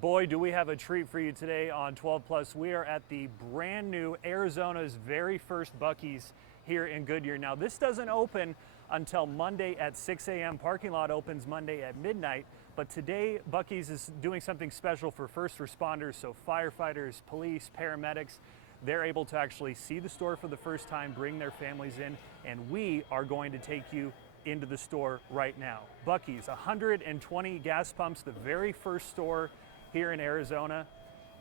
Boy, do we have a treat for you today on 12 Plus. We are at the brand new Arizona's very first Buc-ee's here in Goodyear. Now, this doesn't open until Monday at 6 a.m. Parking lot opens Monday at midnight. But today, Buc-ee's is doing something special for first responders, so firefighters, police, paramedics. They're able to actually see the store for the first time, bring their families in, and we are going to take you into the store right now. Buc-ee's, 120 gas pumps, the very first store here in Arizona.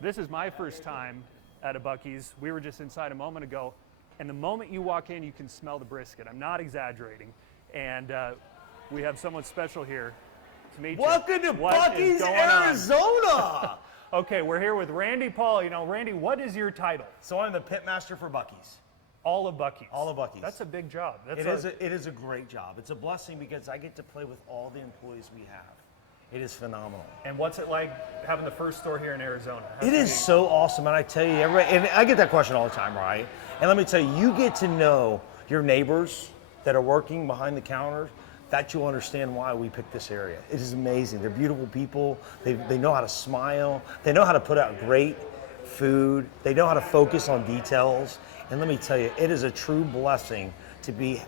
This is my first time at a Buc-ee's. We were just inside a moment ago, and the moment you walk in, you can smell the brisket. I'm not exaggerating. And we have someone special here to meet you. Welcome to Buc-ee's, Arizona! Okay, we're here with Randy Paul. You know, Randy, what is your title? So I'm the pit master for Buc-ee's. All of Buc-ee's. All of Buc-ee's. That's a big job. It is a great job. It's a blessing because I get to play with all the employees we have. It is phenomenal. And what's it like having the first store here in Arizona? It is so awesome, and I tell you, everybody, and I get that question all the time, right? And let me tell you, you get to know your neighbors that are working behind the counter, that you'll understand why we picked this area. It is amazing. They're beautiful people. They know how to smile. They know how to put out great food. They know how to focus on details. And let me tell you, it is a true blessing to be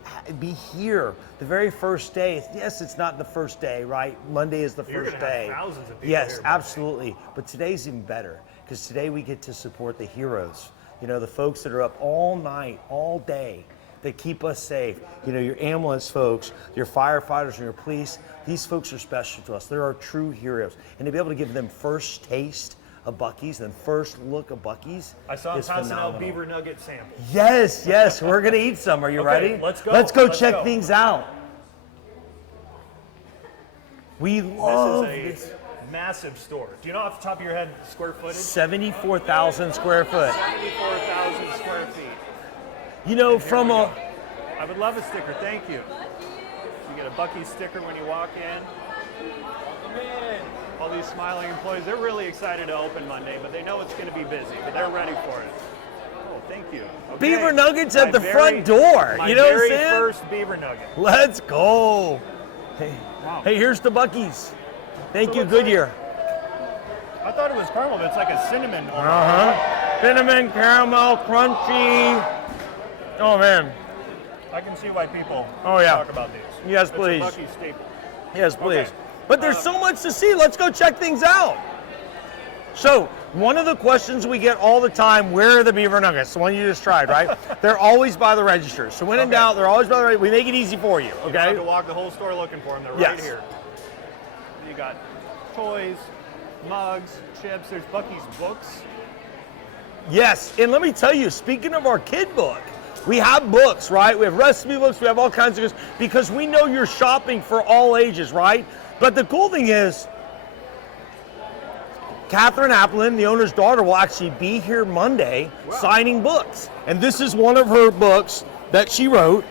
here the very first day. Yes, it's not the first day, right? Monday is the first day. Have thousands of people yes, here, absolutely. But today's even better because today we get to support the heroes. You know, the folks that are up all night, all day, that keep us safe. You know, your ambulance folks, your firefighters, and your police. These folks are special to us. They're our true heroes. And to be able to give them first taste of Buc-ee's and first look of Buc-ee's I saw him is passing out phenomenal. beaver nugget samples. Yes, yes, we're gonna eat some. Are you Okay, ready? let's go. Let's go Let's check go. things out. We love This is a massive store. Do you know off the top of your head square footage? 74,000 square foot. 74,000 square feet. You know, Here from we a go. I would love a sticker. Thank you. You get a Buc-ee's sticker when you walk in. Welcome in. All these smiling employees, they're really excited to open Monday, but they know it's going to be busy, but they're ready for it. Oh, thank you. Okay. Beaver Nuggets at My the front door. My You know what I'm very saying? first beaver nugget. Let's go. Hey, Wow. hey, here's the Buc-ee's. Thank So you, it's Goodyear. I thought it was caramel, but it's like a cinnamon almost. Cinnamon, caramel, crunchy. Oh man. I can see why people yeah. talk about these. Yes, It's please. a Buc-ee's staple. Yes, please. Okay. But there's so much to see. Let's go check things out. So, one of the questions we get all the time, where are the beaver nuggets? The one you just tried, right? They're always by the register. So when in Okay. doubt, they're always by the register. We make it easy for you, You don't have okay? to walk the whole store looking for them. They're Yes. right here. You got toys, mugs, chips. There's Buc-ee's books. Yes, and let me tell you, speaking of our kid book, we have books, right? We have recipe books, we have all kinds of books, because we know you're shopping for all ages, right? But the cool thing is, Catherine Applin, the owner's daughter, will actually be here Monday signing books. And this is one of her books that she wrote,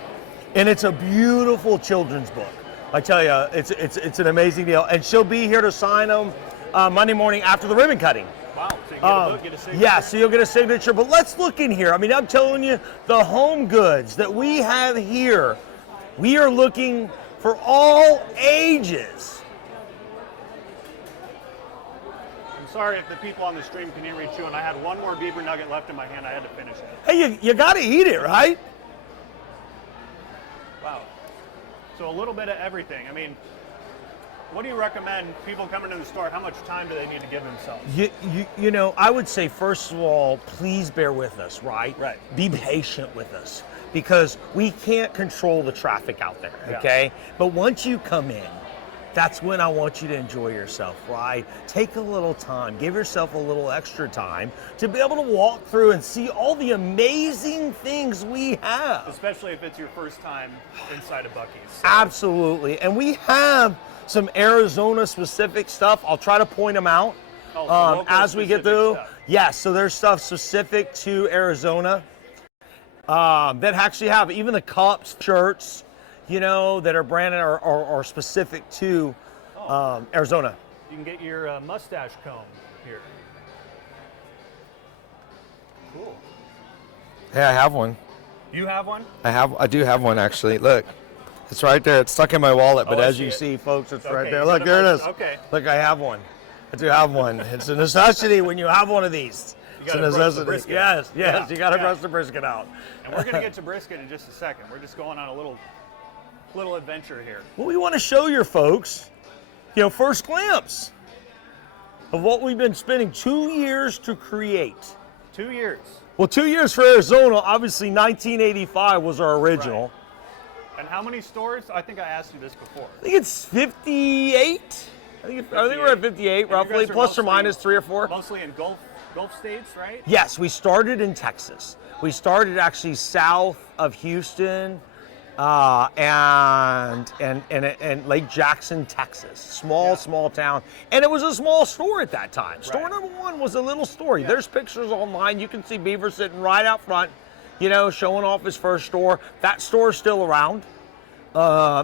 and it's a beautiful children's book. I tell you, it's an amazing deal. And she'll be here to sign them Monday morning after the ribbon cutting. Wow. So you get a book, get a signature. Yeah, so you'll get a signature. But let's look in here. I mean, I'm telling you, the home goods that we have here, we are looking for all ages. I'm sorry if the people on the stream can hear me chewing. I had one more beaver nugget left in my hand. I had to finish it. Hey, you got to eat it, right? Wow. So a little bit of everything. I mean, what do you recommend people coming to the store? How much time do they need to give themselves? You know, I would say, first of all, please bear with us, right? Right. Be patient with us because we can't control the traffic out there, Yeah. okay? But once you come in, that's when I want you to enjoy yourself, right? Take a little time, give yourself a little extra time to be able to walk through and see all the amazing things we have. Especially if it's your first time inside a Buc-ee's. So Absolutely. And we have some Arizona specific stuff. I'll try to point them out local as we get specific through. stuff. Yes, so there's stuff specific to Arizona that actually have even the cups, shirts, you know, that are branded or specific to Arizona. You can get your mustache comb here. Cool. Hey, I have one. You have one? I do have one actually. Look, it's right there. It's stuck in my wallet, but I as see you it. see, folks, it's Okay, right there. you Look, put there it them is. on- okay. Look, I have one. I do have one. It's a necessity when you have one of these. It's a gotta brush the necessity. brisket Yes, out. yes, Yeah, you got to yeah. brush the brisket out. And we're gonna get to brisket in just a second. We're just going on a little adventure here. Well, we want to show your folks, first glimpse of what we've been spending 2 years to create. 2 years. Well, 2 years for Arizona. Obviously, 1985 was our original. And how many stores? I think I asked you this before. I think it's 58. I think we're at 58 And you roughly, guys are plus or mostly- minus 3 or 4. Mostly in Gulf states, right? Yes, we started in Texas. We started actually south of Houston and Lake Jackson, Texas. Small town. And it was a small store at that time. Store Right. number 1 was a little store. There's pictures online. You can see Beaver sitting right out front, showing off his first store. That store's still around.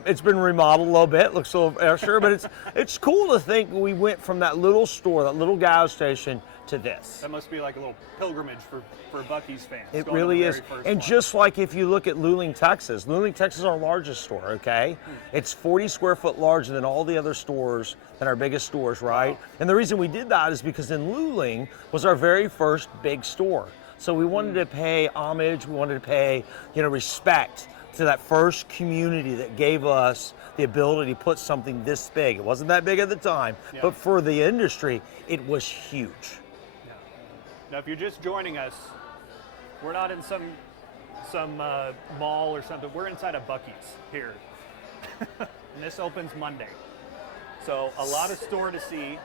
It's been remodeled a little bit, looks a little extra, but it's cool to think we went from that little store, that little gas station, to this. That must be like a little pilgrimage for Buc-ee's fans. It going to really the is. very first And one. just like if you look at Luling, Texas is our largest store, okay? It's 40 square foot larger than all the other stores, than our biggest stores, right? Wow. And the reason we did that is because in Luling was our very first big store. So we wanted to pay homage, we wanted to pay, respect to that first community that gave us the ability to put something this big. It wasn't that big at the time, but for the industry, it was huge. Now, if you're just joining us, we're not in some mall or something. We're inside a Buc-ee's here. And this opens Monday. So a lot of store to see.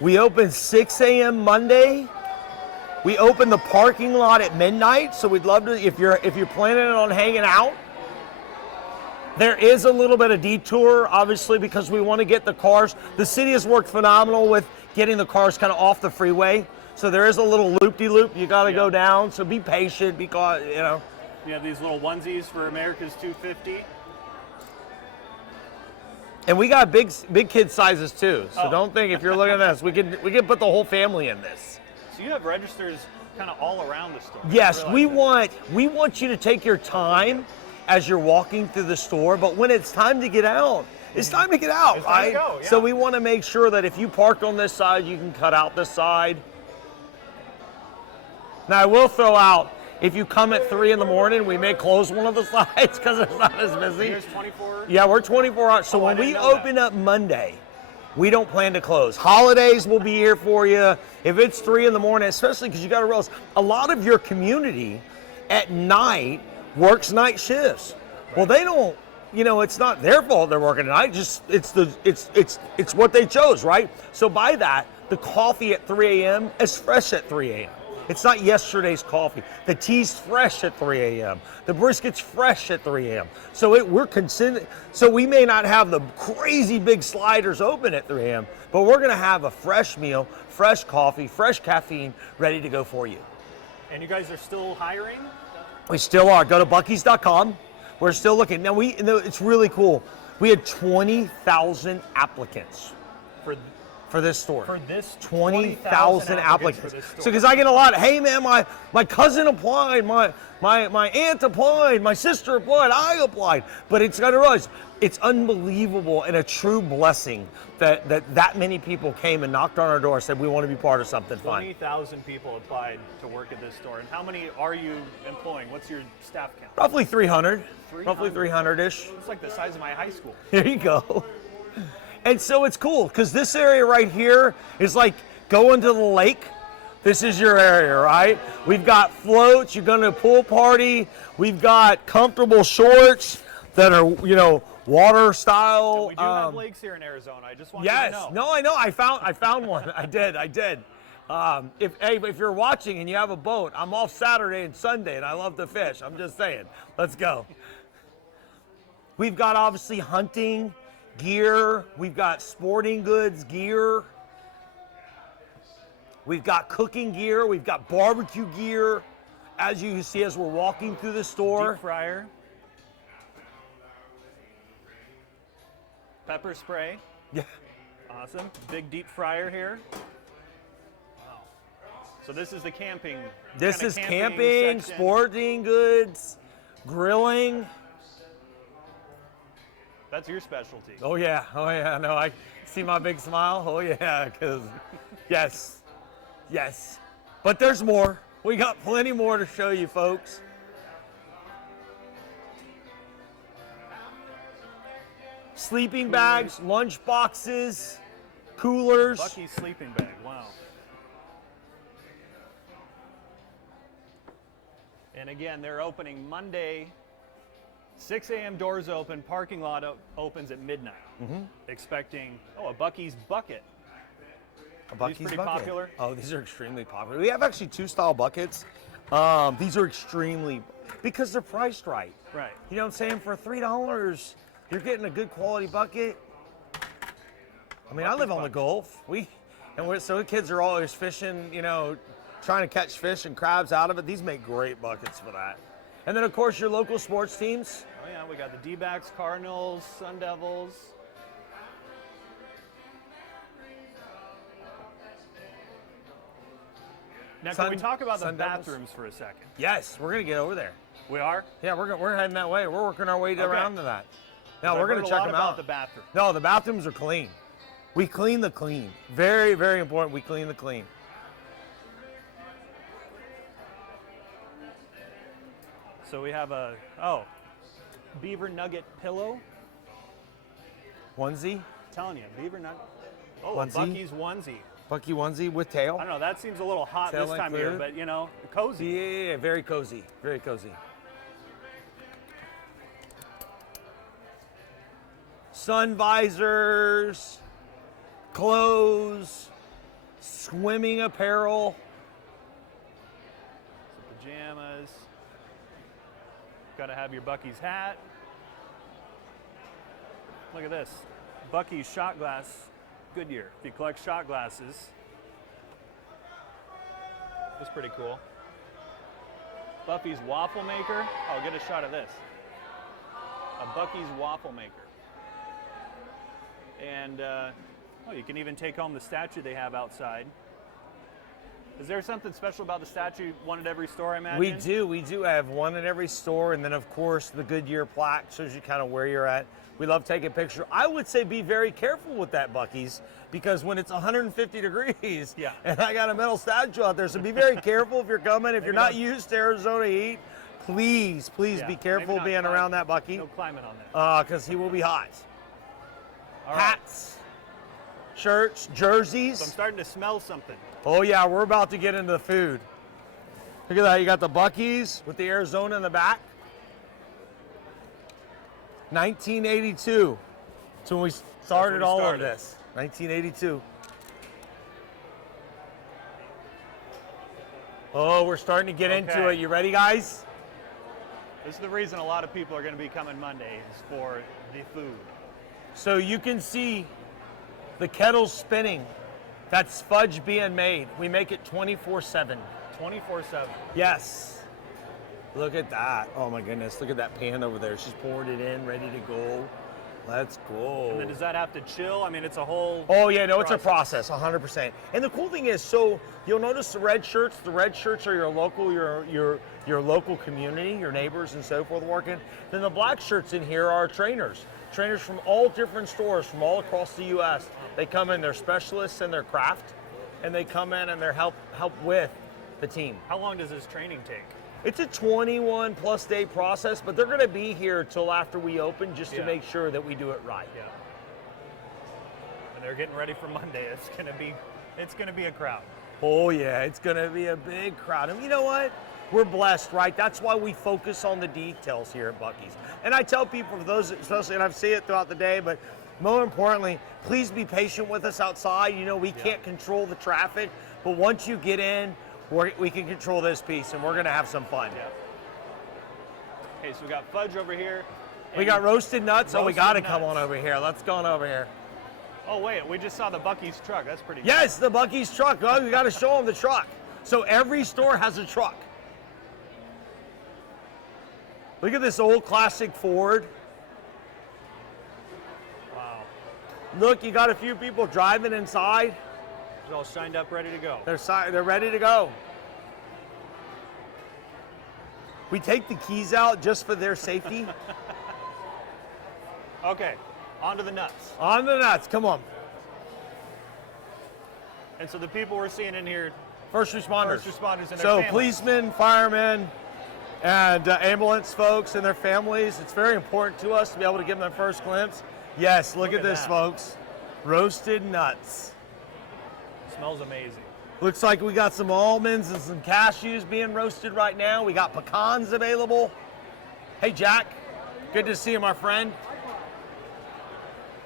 We open 6 a.m. Monday. We open the parking lot at midnight, so we'd love to, if you're planning on hanging out. There is a little bit of detour, obviously, because we want to get the cars. The city has worked phenomenal with getting the cars kind of off the freeway. So there is a little loop-de-loop you got to go down. So be patient because, You have these little onesies for America's 250. And we got big kid sizes too. So don't think if you're looking at this, we can put the whole family in this. So you have registers kind of all around the store. Yes, we want you to take your time as you're walking through the store, but when it's time to get out, it's time to get out, It's time right? to go, yeah. So we want to make sure that if you parked on this side, you can cut out this side. Now I will throw out, if you come at 3 in the morning, we may close one of the sides because it's not as busy. Here's 24. Yeah, we're 24 hours. So when I we didn't know open up Monday, we don't plan to close. Holidays will be here for you. If it's 3 in the morning, especially because you got to realize a lot of your community at night works night shifts. Well, they don't. It's not their fault they're working at night. Just it's what they chose, right? So by that, the coffee at 3 a.m. is fresh at 3 a.m. It's not yesterday's coffee. The tea's fresh at 3 a.m. The brisket's fresh at 3 a.m. So we're considered. So we may not have the crazy big sliders open at 3 a.m., but we're going to have a fresh meal, fresh coffee, fresh caffeine ready to go for you. And you guys are still hiring? We still are. Go to Buc-ee's.com. We're still looking. Now it's really cool. We had 20,000 applicants for this store. For this 20,000 for applicants. this store. So because I get a lot of, hey man, my cousin applied, my aunt applied, my sister applied, I applied. But it's got to realize, it's unbelievable and a true blessing that many people came and knocked on our door and said, we want to be part of something fun. 20,000 people applied to work at this store. And how many are you employing? What's your staff count? Roughly 300. 300? Roughly 300-ish. It's like the size of my high school. There you go. And so it's cool because this area right here is like going to the lake. This is your area, right? We've got floats. You're going to a pool party. We've got comfortable shorts that are, water style. We do have lakes here in Arizona. I just want you Yes. to know. No, I know. I found one. I did. If you're watching and you have a boat, I'm off Saturday and Sunday, and I love to fish. I'm just saying. Let's go. We've got obviously hunting gear. We've got sporting goods gear. We've got cooking gear. We've got barbecue gear. As you can see as we're walking through the store. Deep fryer. Pepper spray. Yeah. Awesome. Big deep fryer here. Wow. So this is the camping. This kinda is camping, section. sporting goods, grilling. That's your specialty. Oh yeah, no, I see my big smile. Oh yeah, because yes, yes. But there's more. We got plenty more to show you, folks. Sleeping bags, lunch boxes, coolers. Buc-ee's sleeping bag, wow. And again, they're opening Monday, 6 a.m. doors open, parking lot opens at midnight. Expecting, a Buc-ee's bucket. A Buc-ee's pretty bucket. popular? Oh, these are extremely popular. We have actually 2 style buckets. These are extremely, because they're priced right. Right. You know what I'm saying? For $3, you're getting a good quality bucket. I mean, I live on the Gulf. So the kids are always fishing, you know, trying to catch fish and crabs out of it. These make great buckets for that. And then, of course, your local sports teams. Oh yeah, we got the D-backs, Cardinals, Sun Devils. Now, can we talk about the Sun Devils? bathrooms for a second? Yes, we're gonna get over there. We are? Yeah, we're heading that way. We're working our way around to that. Now I've we're gonna heard a check lot them about out. the bathroom. No, the bathrooms are clean. We clean the clean. Very, very important. We clean the clean. So we have a, beaver nugget pillow. Onesie, Telling you, beaver nugget. Oh, Onesie? a Buc-ee's onesie. Buc-ee onesie with tail. I don't know, that seems a little hot Tail this time of year, included? but you know, cozy. Yeah, very cozy. Very cozy. Sun visors, clothes, swimming apparel. Some pajamas. Got to have your Buc-ee's hat. Look at this. Buc-ee's shot glass, Goodyear. If you collect shot glasses, that's pretty cool. Buffy's waffle maker. Oh, get a shot of this. A Buc-ee's waffle maker. And you can even take home the statue they have outside. Is there something special about the statue? One at every store, I imagine? We do have one at every store, and then of course the Goodyear plaque shows you kind of where you're at. We love taking a picture. I would say be very careful with that, Buc-ee's, because when it's 150 degrees, Yeah. and I got a metal statue out there, so be very careful if you're coming. If you're not don't- used to Arizona heat, please Yeah, be careful maybe not being climb- around that Buc-ee, No climbing on that. because he will be hot. All right. Hats, shirts, jerseys. So I'm starting to smell something. Oh yeah, we're about to get into the food. Look at that, you got the Buc-ee's with the Arizona in the back. 1982. That's when we started all of this. 1982. Oh, we're starting to get into Okay. it. You ready, guys? This is the reason a lot of people are going to be coming Monday is for the food. So you can see the kettle's spinning. That's fudge being made. We make it 24/7. 24/7. Yes. Look at that. Oh my goodness. Look at that pan over there. She's poured it in, ready to go. Let's go. And then does that have to chill? I mean, it's a whole. Oh yeah, no, it's a process, 100%. And the cool thing is, so you'll notice the red shirts. The red shirts are your local, your local community, your neighbors and so forth working. Then the black shirts in here are trainers. Trainers from all different stores from all across the U.S. They come in, they're specialists in their craft, and they come in and they're help with the team. How long does this training take? It's a 21 plus day process, but they're going to be here till after we open just to Yeah. make sure that we do it right. Yeah. And they're getting ready for Monday. It's gonna be a crowd. Oh yeah, it's going to be a big crowd. And you know what? We're blessed, right? That's why we focus on the details here at Buc-ee's. And I tell people, for those, especially, and I see it throughout the day, but more importantly, please be patient with us outside. You know, we can't control the traffic, but once you get in, we can control this piece, and we're going to have some fun. Yeah. Okay, so we got fudge over here. We and- got roasted nuts, so we Roasted got to come nuts. on over here. Let's go on over here. Oh wait, we just saw the Buc-ee's truck. That's pretty. Yes, the Buc-ee's truck. Oh, we got to show them the truck. So every store has a truck. Look at this old classic Ford. Wow. Look, you got a few people driving inside. It's all shined up, ready to go. They're ready to go. We take the keys out just for their safety. Okay, on to the nuts. On the nuts, come on. And so the people we're seeing in here, First responders. first responders and their So families. policemen, firemen, and ambulance folks and their families. It's very important to us to be able to give them that first glimpse. Yes, look at this, that. folks. Roasted nuts. Smells amazing. Looks like we got some almonds and some cashews being roasted right now. We got pecans available. Hey, Jack. Good to see you, my friend.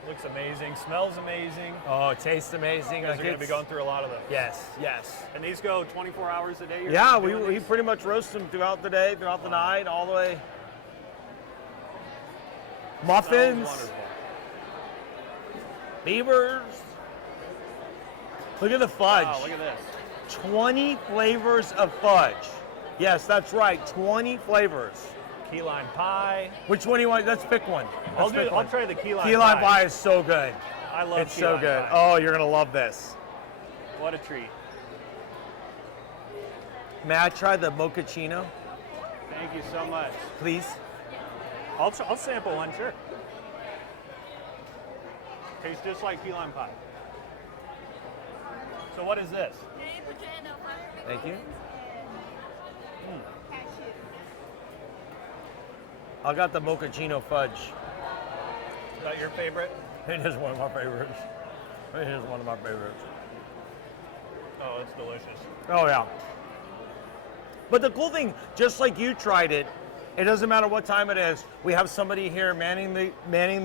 Looks amazing, smells amazing. Oh, it tastes amazing. You guys are going to be going through a lot of those. Yes, yes. And these go 24 hours a day? You're Yeah, doing we these? pretty much roast them throughout the day, throughout the night, all the way. Smells Muffins, wonderful. beavers. Look at the fudge. Wow, look at this. 20 flavors of fudge. Yes, that's right, 20 flavors. Key lime pie. Which one do you want? Let's pick one. I'll Let's pick one. try the key lime Key lime pie is so good. I love It's key so lime good. pie. Oh, you're gonna love this. What a treat. May I try the mochaccino, Thank you so much. please? I'll sample one, sure. Tastes just like key lime pie. So what is this? Thank you. I got the mochaccino fudge. Is that your favorite? It is one of my favorites. It is one of my favorites. Oh, it's delicious. Oh yeah. But the cool thing, just like you tried it, it doesn't matter what time it is. We have somebody here manning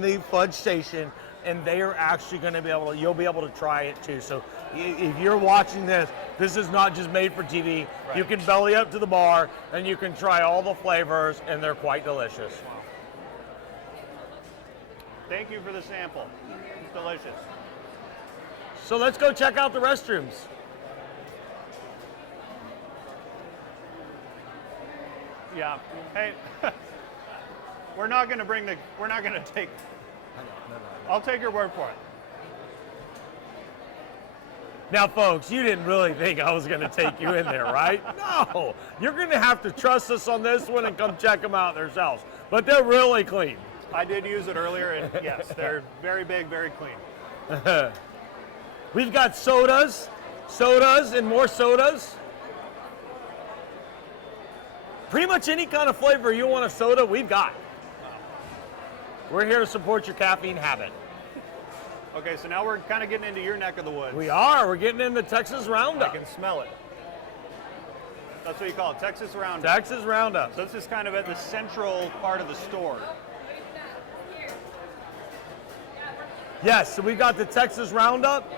the fudge station, and they are actually going to be able to. You'll be able to try it too. So if you're watching this, this is not just made for TV. Right. You can belly up to the bar, and you can try all the flavors, and they're quite delicious. Thank you for the sample. It's delicious. So let's go check out the restrooms. Yeah. Hey, we're not going to take. I'll take your word for it. Now, folks, you didn't really think I was going to take you in there, right? No, you're going to have to trust us on this one and come check them out yourselves. But they're really clean. I did use it earlier, and yes, they're very big, very clean. We've got sodas, and more sodas. Pretty much any kind of flavor you want a soda, we've got. We're here to support your caffeine habit. Okay, so now we're kind of getting into your neck of the woods. We are. We're getting into Texas I Roundup. can smell it. That's what you call it, Texas Roundup. Texas Roundup. So this is kind of at the central part of the store. Yes, so we got the Texas Roundup.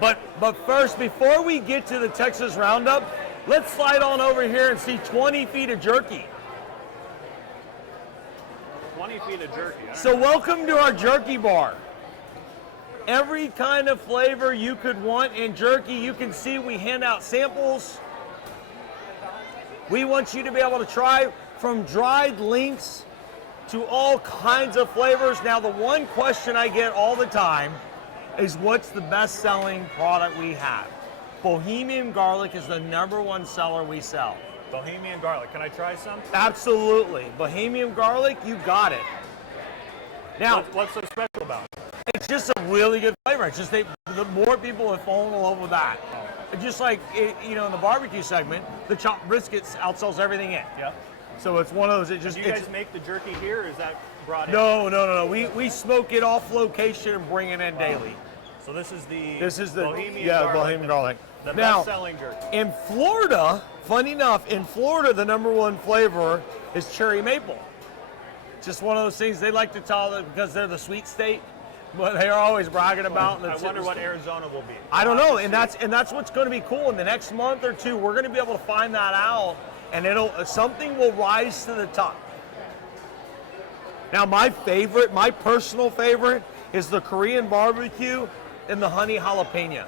But first, before we get to the Texas Roundup, let's slide on over here and see 20 feet of jerky. 20 feet of jerky. So welcome to our jerky bar. Every kind of flavor you could want in jerky, you can see we hand out samples. We want you to be able to try from dried links to all kinds of flavors. Now, the one question I get all the time is what's the best-selling product we have? Bohemian garlic is the #1 seller we sell. Bohemian garlic. Can I try some? Absolutely. Bohemian garlic, you got it. Now, What's so special about it? it's just a really good flavor. It's just the more people have fallen in love with that. Just like, in the barbecue segment, the chopped briskets outsells everything in. Yeah. So it's one of those, Do you guys make the jerky here, or is that brought in? No. We smoke it off location and bring it in daily. So this is the Bohemian garlic, garlic. the Now, best-selling jerky. in Florida, funny enough, the #1 flavor is cherry maple. Just one of those things they like to tell it because they're the sweet state, but they're always bragging about. I wonder what Arizona will be. I don't know, and that's what's going to be cool. In the next month or two, we're going to be able to find that out, and something will rise to the top. Now, my personal favorite, is the Korean barbecue and the honey jalapeno.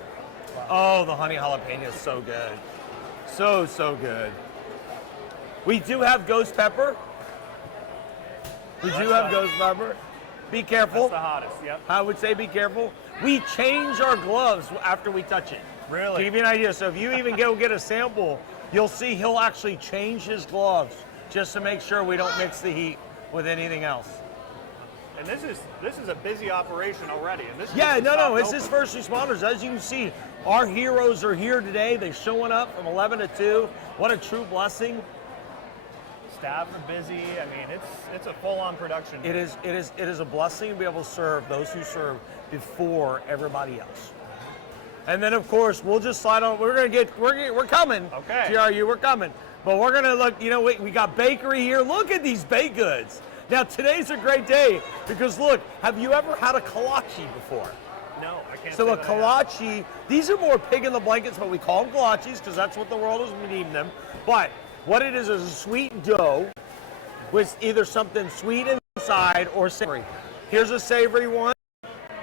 Oh, the honey jalapeno is so good, so good. We do have ghost pepper. Be careful. That's the hottest. Yep. I would say be careful. We change our gloves after we touch it. Really? To give you an idea, so if you even go get a sample, you'll see he'll actually change his gloves just to make sure we don't mix the heat with anything else. And this is a busy operation already. And this is Yeah, just the no, soft it's open. just first responders. As you can see, our heroes are here today. They're showing up from 11 to 2. What a true blessing. Staff are busy. I mean, it's a full-on production. It is a blessing to be able to serve those who serve before everybody else. And then of course we'll just slide on. We're coming. Okay. TRU, we're coming. But we're gonna look. You know, we got bakery here. Look at these baked goods. Now today's a great day because look. Have you ever had a kolache before? No, I can't. So say a that I have. kolache. These are more pig in the blankets, but we call them kolaches because that's what the world is needing them. But what it is a sweet dough with either something sweet inside or savory. Here's a savory one.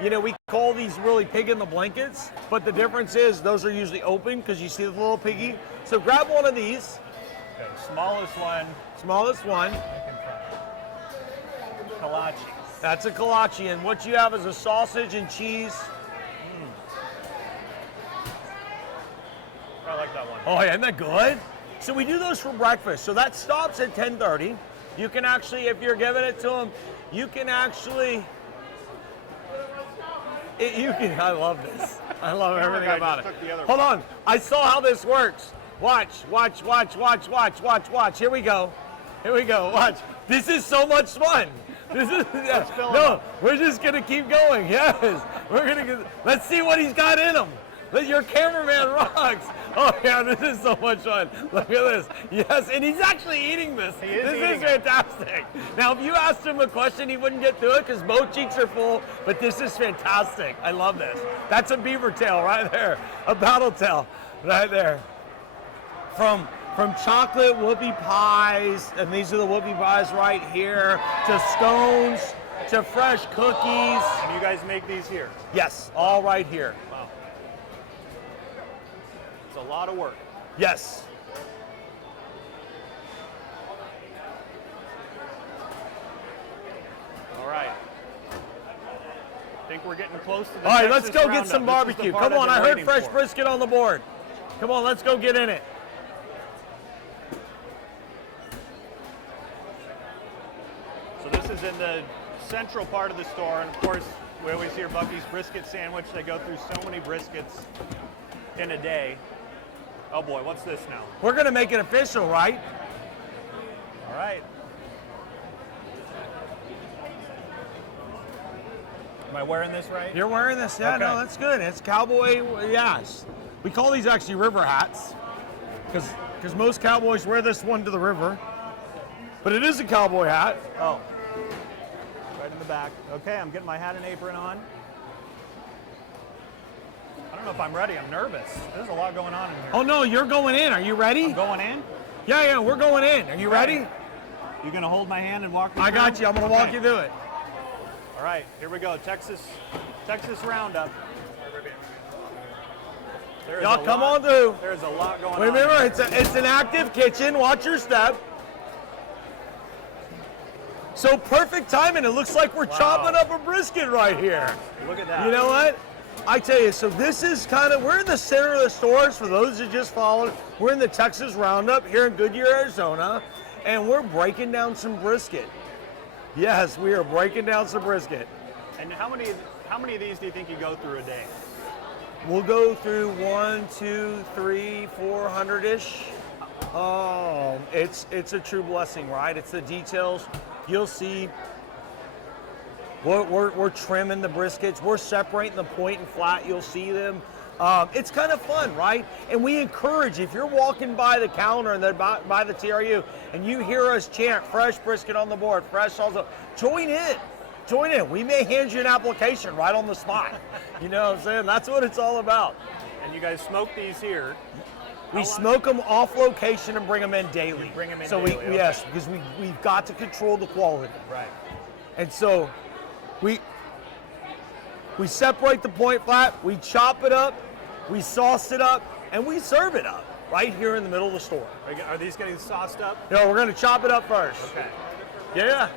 You know, we call these really pig in the blankets, but the difference is those are usually open because you see the little piggy. So grab one of these. Okay, smallest one. Smallest one. Kolache. That's a kolache, and what you have is a sausage and cheese. I like that one. Oh, yeah, isn't that good? So we do those for breakfast. So that stops at 10:30. You can actually, if you're giving it to them, you can actually. I love this. I love everything guy about it. just took the other Hold on. I saw how this works. Watch. Here we go. Watch. This is so much fun. This is no. We're just gonna keep going. Yes. Let's see what he's got in him. Your cameraman rocks. Oh yeah, this is so much fun. Look at this. Yes, and he's actually eating this. This is fantastic. Now, if you asked him a question, he wouldn't get through it because both cheeks are full, but this is fantastic. I love this. That's a beaver tail right there. A battle tail right there. From chocolate whoopie pies, and these are the whoopie pies right here, to scones, to fresh cookies. And you guys make these here? Yes, all right here. Wow. It's a lot of work. Yes. All right. Think we're getting close to the All right, Texas let's go get Roundup. some This is the barbecue. part Come I've on, been I heard waiting fresh for. brisket on the board. Come on, let's go get in it. So this is in the central part of the store, and of course, we always hear Buc-ee's brisket sandwich. They go through so many briskets in a day. Oh boy, what's this now? We're gonna make it official, right? All right. Am I wearing this right? You're wearing this? Yeah, Okay. no, that's good. It's cowboy, yes. We call these actually river hats because most cowboys wear this one to the river. But it is a cowboy hat. Oh, right in the back. Okay, I'm getting my hat and apron on. I don't know if I'm ready. I'm nervous. There's a lot going on in here. Oh no, you're going in. Are you ready? I'm going in? Yeah, we're going in. Are you ready? You gonna hold my hand and walk me I through? got you. I'm gonna walk Okay. you through it. All right, here we go. Texas Roundup. There's Y'all a come lot- on through. There's a lot going on. Remember, it's an active kitchen. Watch your step. So perfect timing. It looks like we're chopping up a brisket right here. Look at that. You know what? I tell you, so this is we're in the center of the stores. For those who just followed, we're in the Texas Roundup here in Goodyear, Arizona, and we're breaking down some brisket. Yes, we are breaking down some brisket. And how many of these do you think you go through a day? We'll go through 1, 2, 3, 400-ish. Oh, it's a true blessing, right? It's the details. You'll see. We're trimming the briskets. We're separating the point and flat. You'll see them. It's kind of fun, right? And we encourage, if you're walking by the counter and by the TRU and you hear us chant fresh brisket on the board, fresh salsa, join in. Join in. We may hand you an application right on the spot. You know what I'm saying? That's what it's all about. And you guys smoke these here. We smoke them off location and bring them in daily. You bring them in so daily, okay. yes, because we've got to control the quality. Right. And so we separate the point flat, we chop it up, we sauce it up, and we serve it up right here in the middle of the store. Are these getting sauced up? No, we're gonna chop it up first. Okay. Yeah.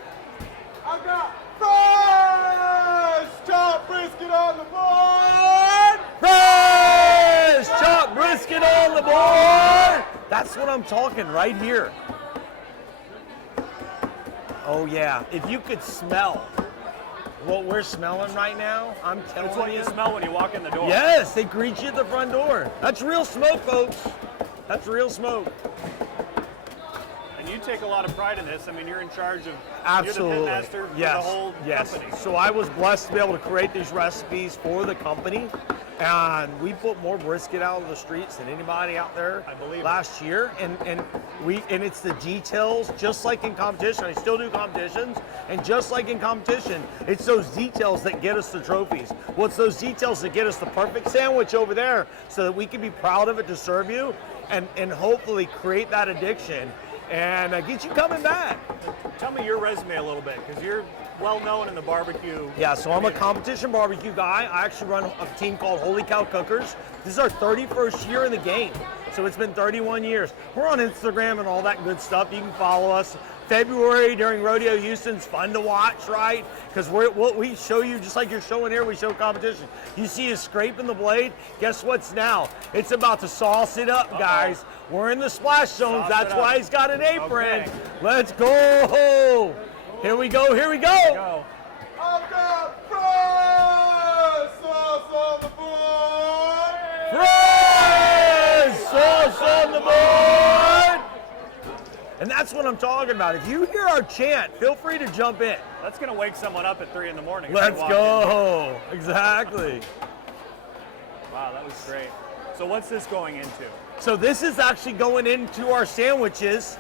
I got fresh chopped brisket on the board! Fresh chopped brisket on the board. That's what I'm talking right here. Oh yeah, if you could smell what we're smelling right now, I'm telling It's what you smell when you walk in the door. Yes, they greet you at the front door. That's real smoke, folks. That's real smoke. And you take a lot of pride in this. I mean, you're in charge of, Absolutely. you're the pit master for the whole company. So I was blessed to be able to create these recipes for the company. And we put more brisket out of the streets than anybody out there I believe last year. And it's the details, just like in competition. I still do competitions, and just like in competition, it's those details that get us the trophies. What's those details that get us the perfect sandwich over there so that we can be proud of it to serve you and hopefully create that addiction and get you coming back. Tell me your resume a little bit, because you're well known in the barbecue. Yeah, so I'm a competition barbecue guy. I actually run a team called Holy Cow Cookers. This is our 31st year in the game, so it's been 31 years. We're on Instagram and all that good stuff. You can follow us. February during Rodeo Houston's fun to watch, right? Because what we show you, just like you're showing here, we show competition. You see us scraping the blade. Guess what's now? It's about to sauce it up, guys. We're in the splash zones. That's why he's got an apron. Okay. Let's go. Here we go. Here we go. Go. I've got fries sauce on the board. Fries sauce on the board. And that's what I'm talking about. If you hear our chant, feel free to jump in. That's going to wake someone up at 3 in the morning. if Let's they walk go. Exactly. in. Wow, that was great. So what's this going into? So this is actually going into our sandwiches.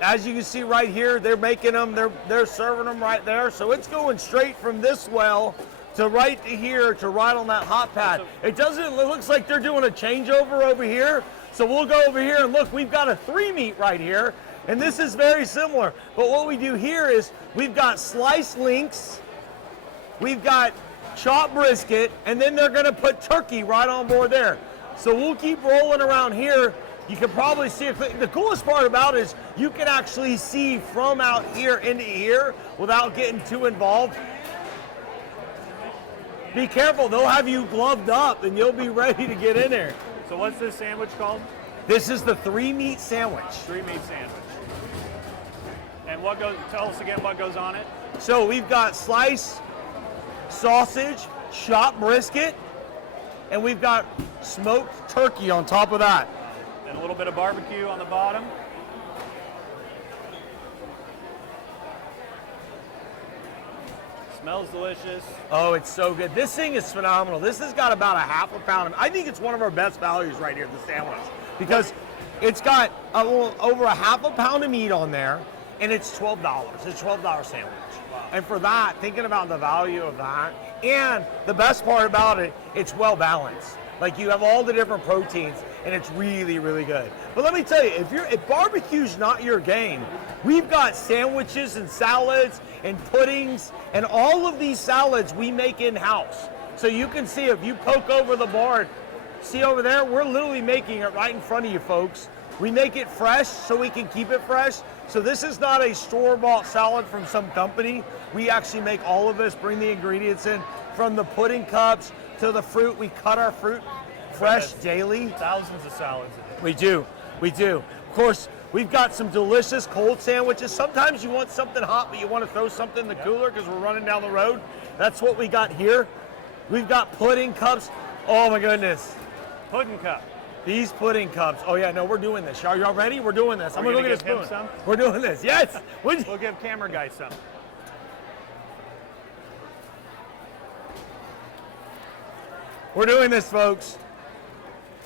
As you can see right here, they're making them, they're serving them right there. So it's going straight from this well to right to here to right on that hot pad. It looks like they're doing a changeover over here. So we'll go over here and look, we've got a 3 meat right here. And this is very similar. But what we do here is we've got sliced links, we've got chopped brisket, and then they're gonna put turkey right on board there. So we'll keep rolling around here. You can probably see it. The coolest part about it is you can actually see from out here into here without getting too involved. Be careful, they'll have you gloved up and you'll be ready to get in there. So what's this sandwich called? This is the 3 meat sandwich. 3 meat sandwich. And tell us again what goes on it? So we've got sliced sausage, chopped brisket, and we've got smoked turkey on top of that. And a little bit of barbecue on the bottom. Smells delicious. Oh, it's so good. This thing is phenomenal. This has got about a half a pound. I think it's one of our best values right here, the sandwich, because it's got over a half a pound of meat on there, and it's $12. It's a $12 sandwich. Wow. And for that, thinking about the value of that, and the best part about it, it's well balanced. Like you have all the different proteins, and it's really, really good. But let me tell you, if barbecue's not your game, we've got sandwiches and salads and puddings, and all of these salads we make in-house. So you can see if you poke over the board, see over there, we're literally making it right in front of you, folks. We make it fresh so we can keep it fresh. So this is not a store-bought salad from some company. We actually make all of this, bring the ingredients in, from the pudding cups to the fruit. We cut our fruit fresh daily. Thousands of salads in it. We do. Of course, we've got some delicious cold sandwiches. Sometimes you want something hot, but you want to throw something in the cooler because we're running down the road. That's what we got here. We've got pudding cups. Oh my goodness. Pudding cup. These pudding cups. Oh yeah, no, we're doing this. Are y'all ready? We're doing this. I'm We're gonna go gonna get a give spoon. him some? We're doing this. Yes. We'll give camera guy some. We're doing this, folks.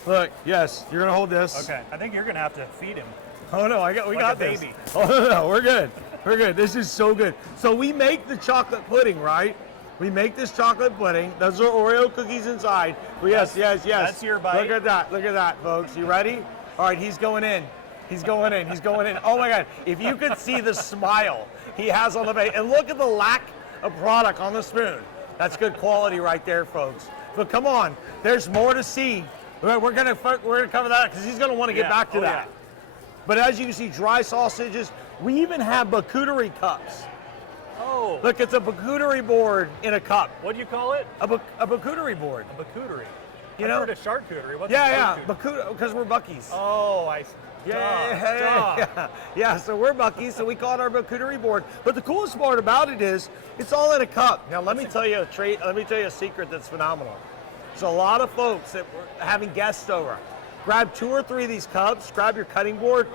Look, yes, you're gonna hold this. Okay, I think you're gonna have to feed him. Oh no, we Like got a this. baby. Oh no, we're good. We're good. This is so good. So we make the chocolate pudding, right? We make this chocolate pudding. Those are Oreo cookies inside. Well, yes. That's your bite. Look at that, folks. You ready? All right, he's going in. He's going in. Oh my God! If you could see the smile he has on the face, and look at the lack of product on the spoon. That's good quality right there, folks. But come on, there's more to see. We're gonna cover that because he's gonna want to get back to that. Yeah. But as you can see, dry sausages. We even have charcuterie cups. Oh. Look, it's a charcuterie board in a cup. What do you call it? A charcuterie board. A charcuterie. You I've know? heard of charcuterie. What's Yeah, a yeah, because we're Buc-ee's. Oh, I see. Yeah, so we're Buc-ee, so we call it our charcuterie board. But the coolest part about it is, it's all in a cup. Now, let me tell you a secret that's phenomenal. So a lot of folks that were having guests over, grab 2 or 3 of these cups, grab your cutting board,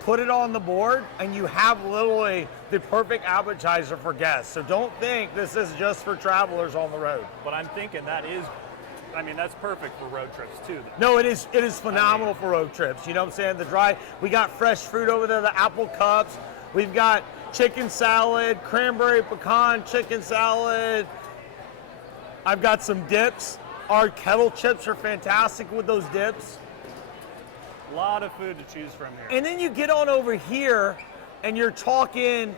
put it on the board, and you have literally the perfect appetizer for guests. So don't think this is just for travelers on the road. But I'm thinking that's perfect for road trips too. No, it is phenomenal for road trips. You know what I'm saying? We got fresh fruit over there, the apple cups. We've got chicken salad, cranberry pecan chicken salad. I've got some dips. Our kettle chips are fantastic with those dips. A lot of food to choose from here. And then you get on over here and you're talking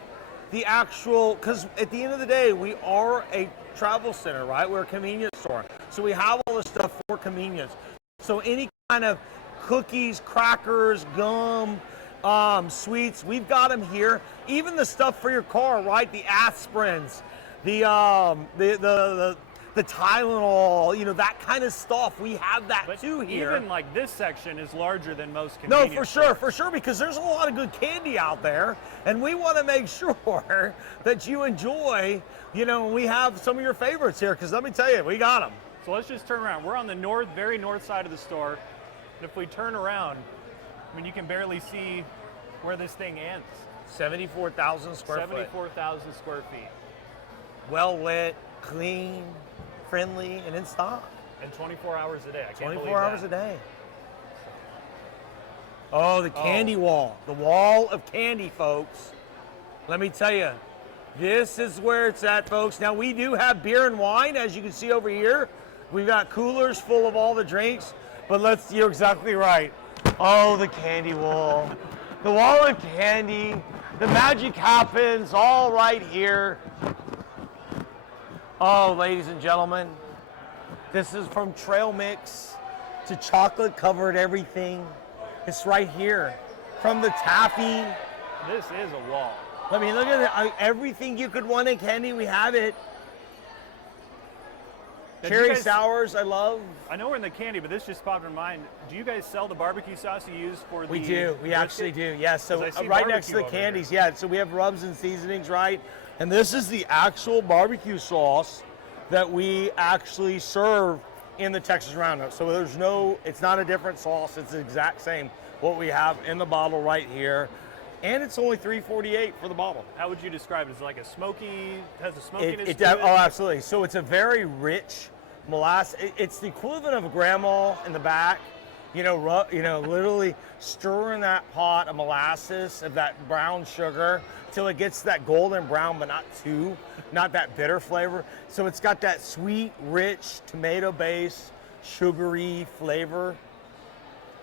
the actual, because at the end of the day, we are a travel center, right? We're a convenience store. So we have all this stuff for convenience. So any kind of cookies, crackers, gum, sweets, we've got them here. Even the stuff for your car, right? The aspirins, the Tylenol, you know, that kind of stuff. We have that too here. Even like this section is larger than most convenience No, for sure, because there's a lot of good candy out there, and we want to make sure that you enjoy, you know, we have some of your favorites here, because let me tell you, we got them. So let's just turn around. We're on the very north side of the store, and if we turn around, I mean, you can barely see where this thing ends. 74,000 square foot. 74,000 square feet. Well lit, clean, friendly, and in stock. And 24 hours a day. I can't 24 hours a day. Oh, the candy wall. The wall of candy, folks. Let me tell you, this is where it's at, folks. Now, we do have beer and wine, as you can see over here. We've got coolers full of all the drinks, but you're exactly right. Oh, the candy wall. The wall of candy. The magic happens all right here. Oh, ladies and gentlemen, this is from trail mix to chocolate covered everything. It's right here. From the taffy. This is a wall. I mean, look at it. Everything you could want in candy, we have it. Cherry sours, I love. I know we're in the candy, but this just popped in mind. Do you guys sell the barbecue sauce you use for the We do. We actually do. Yes. So I see right next to the barbecue over candies. here. Yeah. So we have rubs and seasonings, right? And this is the actual barbecue sauce that we actually serve in the Texas Roundup. So it's not a different sauce. It's the exact same what we have in the bottle right here. And it's only $3.48 for the bottle. How would you describe it? Is it like a smoky, has a smokiness to it? Oh, absolutely. So it's a very rich molasses. It's the equivalent of a grandma in the back, literally stirring that pot of molasses, of that brown sugar, till it gets that golden brown, but not that bitter flavor. So it's got that sweet, rich, tomato-based, sugary flavor.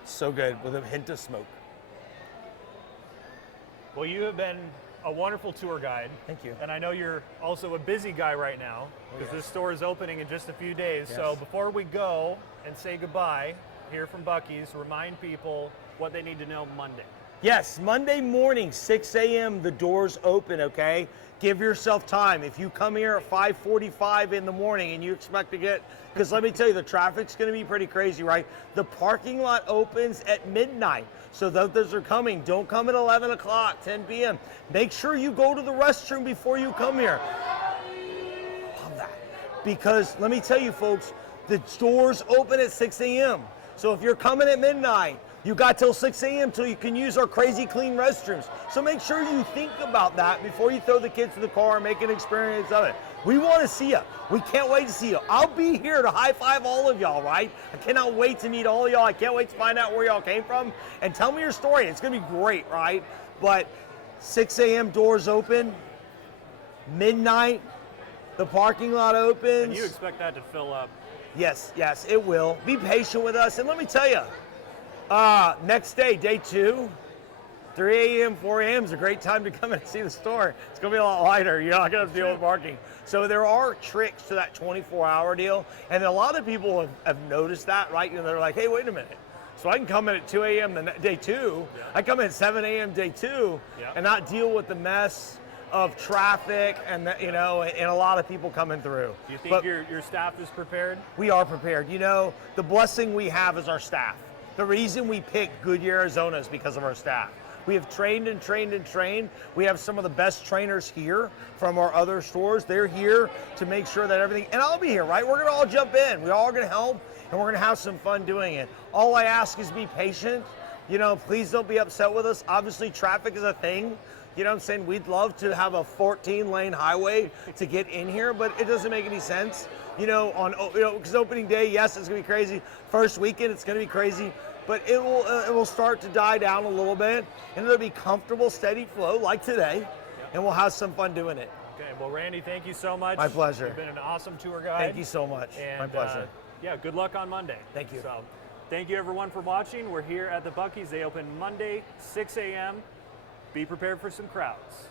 So good, with a hint of smoke. Well, you have been a wonderful tour guide. Thank you. And I know you're also a busy guy right now, because this store is opening in just a few days. Yes. So before we go and say goodbye here from Buc-ee's, remind people what they need to know Monday. Yes, Monday morning, 6 a.m., the doors open, okay? Give yourself time. If you come here at 5:45 in the morning and you expect to because let me tell you, the traffic's gonna be pretty crazy, right? The parking lot opens at midnight. So those are coming. Don't come at 11 o'clock, 10 p.m. Make sure you go to the restroom before you come here. Love that. Because let me tell you, folks, the doors open at 6 a.m. So if you're coming at midnight, you got till 6 a.m. till you can use our crazy clean restrooms. So make sure you think about that before you throw the kids in the car and make an experience of it. We want to see you. We can't wait to see you. I'll be here to high five all of y'all, right? I cannot wait to meet all of y'all. I can't wait to find out where y'all came from and tell me your story. It's going to be great, right? But 6 a.m. doors open, midnight, the parking lot opens. And you expect that to fill up? Yes, it will. Be patient with us. And let me tell you, next day, day 2, 3 a.m., 4 a.m. is a great time to come and see the store. It's going to be a lot lighter. You're not going to deal with parking. So there are tricks to that 24-hour deal. And a lot of people have noticed that, right? And they're like, hey, wait a minute. So I can come in at 2 a.m. day 2. Yeah. I come in at 7 a.m. day 2 and not deal with the mess of traffic and and a lot of people coming through. Do you think But your staff is prepared? we are prepared. The blessing we have is our staff. The reason we picked Goodyear, Arizona is because of our staff. We have trained and trained and trained. We have some of the best trainers here from our other stores. They're here to make sure that everything, and I'll be here, right? We're gonna all jump in. We all are gonna help, and we're gonna have some fun doing it. All I ask is be patient. Please don't be upset with us. Obviously, traffic is a thing. You know what I'm saying? We'd love to have a 14-lane highway to get in here, but it doesn't make any sense. Because opening day, yes, it's gonna be crazy. First weekend, it's gonna be crazy, but it will start to die down a little bit, and it'll be comfortable, steady flow like today, and we'll have some fun doing it. Okay, well, Randy, thank you so much. My pleasure. You've been an awesome tour guide. Thank you so much. And, My pleasure. Yeah, good luck on Monday. Thank you. So, thank you everyone for watching. We're here at the Buc-ee's. They open Monday, 6 a.m. Be prepared for some crowds.